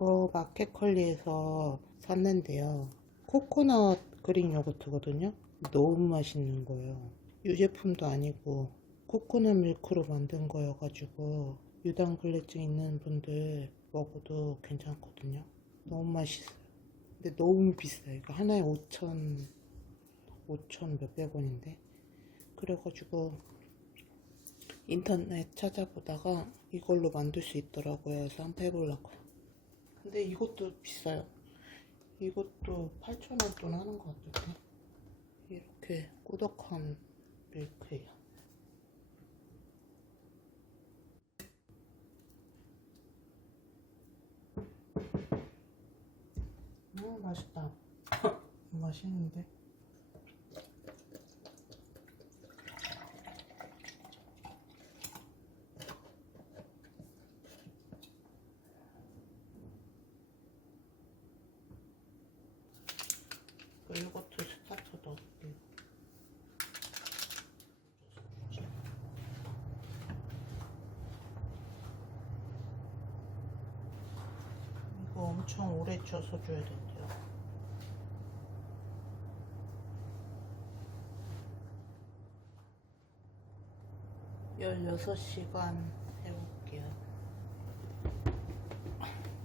이거 마켓컬리에서 샀는데요. 코코넛 그릭 요거트거든요. 너무 맛있는 거예요. 유제품도 아니고 코코넛 밀크로 만든 거여가지고 유당불내증 있는 분들 먹어도 괜찮거든요. 너무 맛있어요. 근데 너무 비싸요. 이거 하나에 5천 5천 몇백 원인데 그래가지고 인터넷 찾아보다가 이걸로 만들 수 있더라고요. 그래서 한번 해보려고요. 근데 이것도 비싸요. 이것도 8,000원 돈 하는 것 같은데. 이렇게 꾸덕한 밀크예요. 음, 맛있다. 맛있는데? 요거트 스타터도 없고. 이거 엄청 오래 쪄서 줘야 된대요. 열여섯 시간 해볼게요.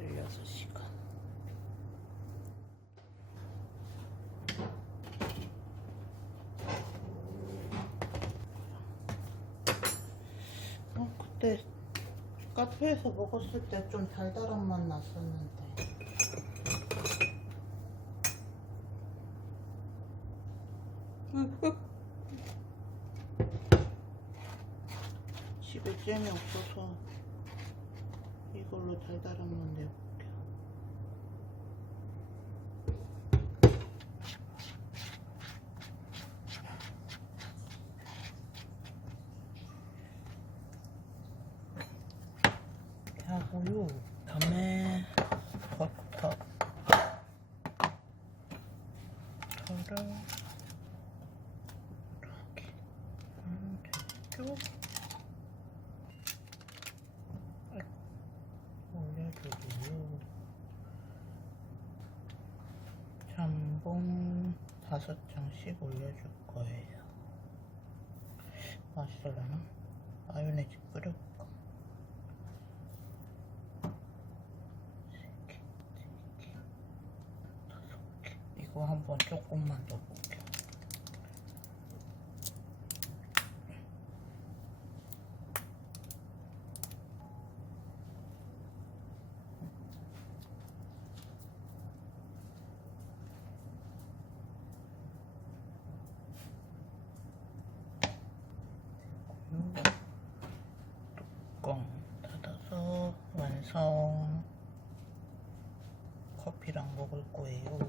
열여섯 시간. 어, 그때 카페에서 먹었을 때 좀 달달한 맛 났었는데. 집에 잼이 없어서 이걸로 달달한. 하고요. 다음에 버터. 버터를 이렇게 하면 되죠. 올려주고요. 잠봉 다섯 장씩 올려줄 거예요. 맛있을라나? 마요네즈 개, 네. 이거 한번 조금만 더 볼게요. 뚜껑 닫아서 완성. 커피랑 먹을 거예요.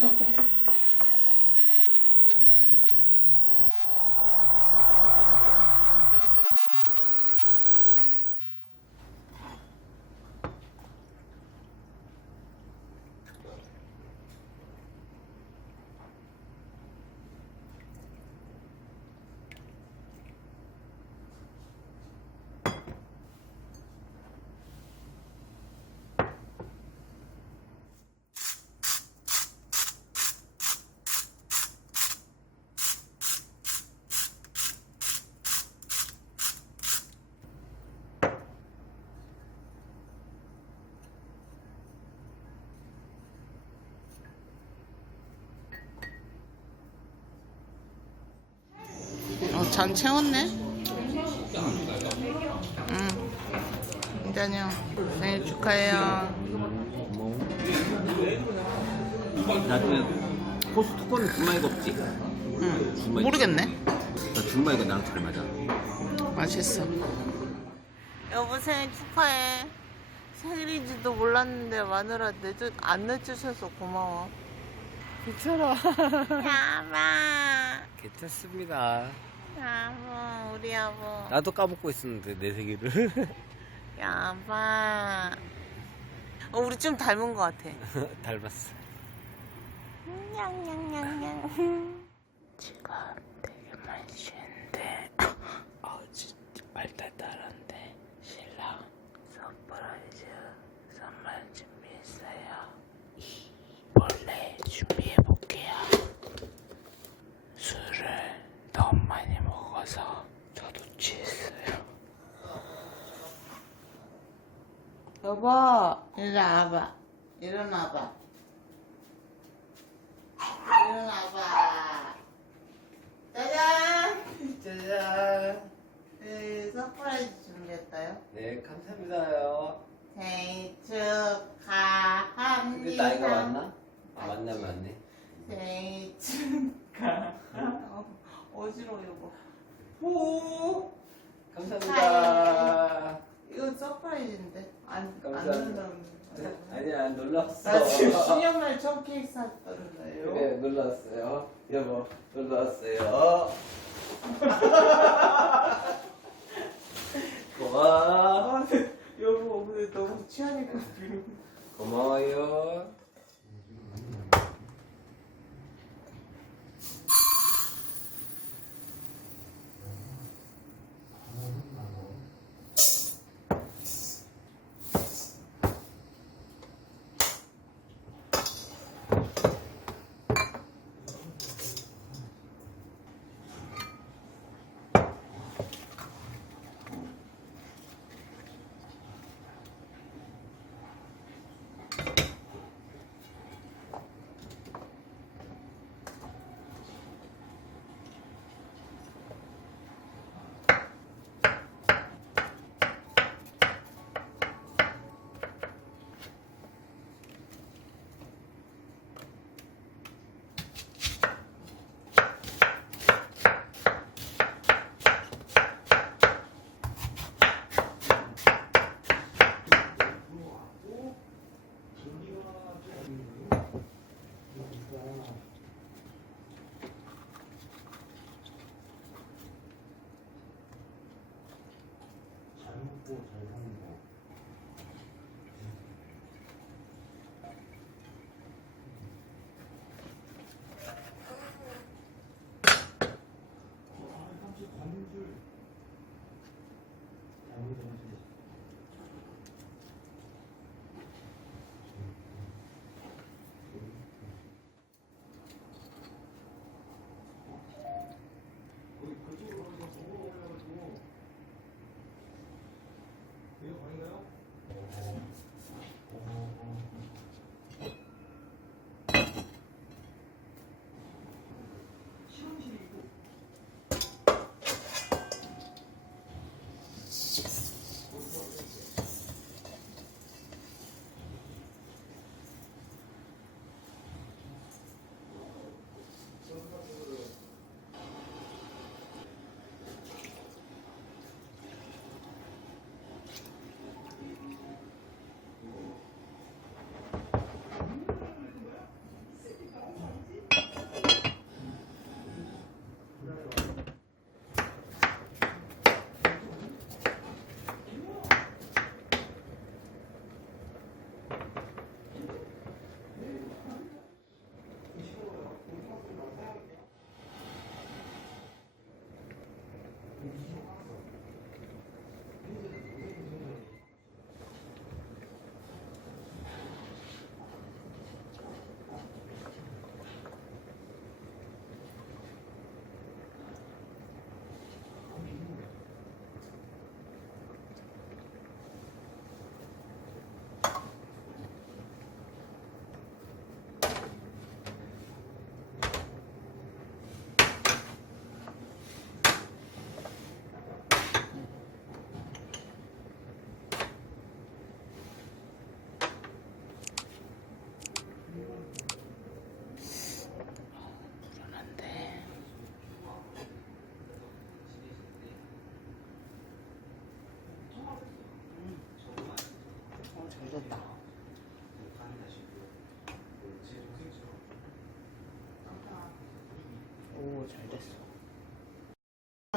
Thank you. 잔 채웠네? 응. 이자녀 생일 축하해요. 나중에 호수 특권은 준마이가 없지? 응. 준마이. 모르겠네. 나 준마이가 나랑 잘 맞아. 맛있어. 여보 생일 축하해. 생일인지도 몰랐는데 마누라 내주, 안 내주셔서 고마워. 괜찮아. 야마. 괜찮습니다. 야보, 우리 여보. 나도 까먹고 있었는데 내 생일을. 야마. 어, 우리 좀 닮은 것 같아. 닮았어. 냥냥냥냥. 지금 되게 쉬는데. 어, 진짜 말달달한데. 신랑 서프라이즈 선물 준비했어요. 몰래 준비해볼게요. 술을 너무 많이 먹어서 저도 취했어요. 여보, 일어나봐. 일어나봐. 일어나봐. 짜잔! 짜잔! 네, 서프라이즈 준비했어요. 네, 감사합니다요. 생일 축하합니다. 근데 나이가 맞나? 아 맞네 맞네 생일 축하. 어, 어지러워 이거. 오. 감사합니다 이 거 서프라이즈인데. 안 안 감사합니다. 눌렀는데. 아니야 놀랐어. 나 지금 10년만에 처음 케이크 샀던 거예요. 그래 놀랐어요. 여보 놀랐어요. 고마워. 아, 근데 여보 오늘 너무 취하니까. 고마워요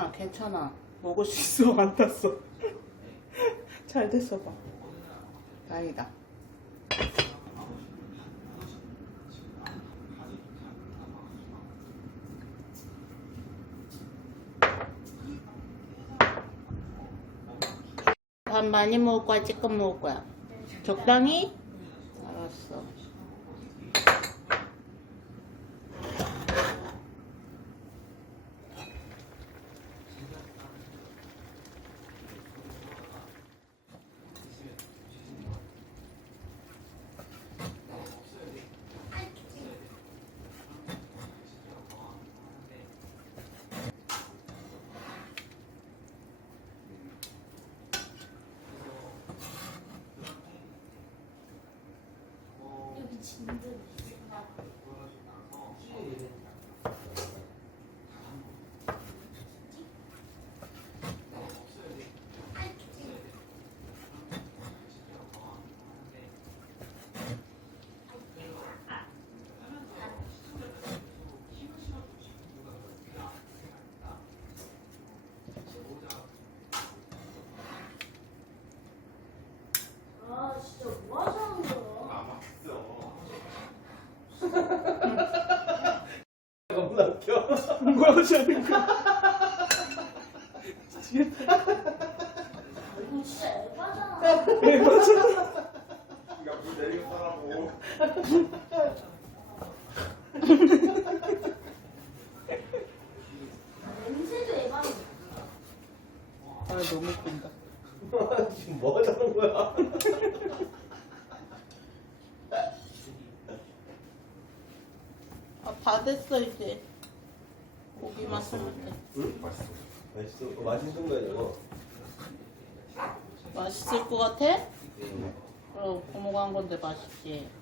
아, 괜찮아. 먹을 수 있어. 안 탔어. 잘 됐어, 봐. 다행이다. 밥 많이 먹을 거야? 조금 먹을 거야? 적당히? 내리겠다라고 냄새도 에바네. 아 너무 웃긴다. 지금 뭐 하자는 거야? 아다 됐어 이제. 고기만 쓰면 돼. 응? 맛있어 맛있어. 어, 맛있는 거야 저거. 맛있을 것 같아? 그럼 고모가 한 건데 맛있지.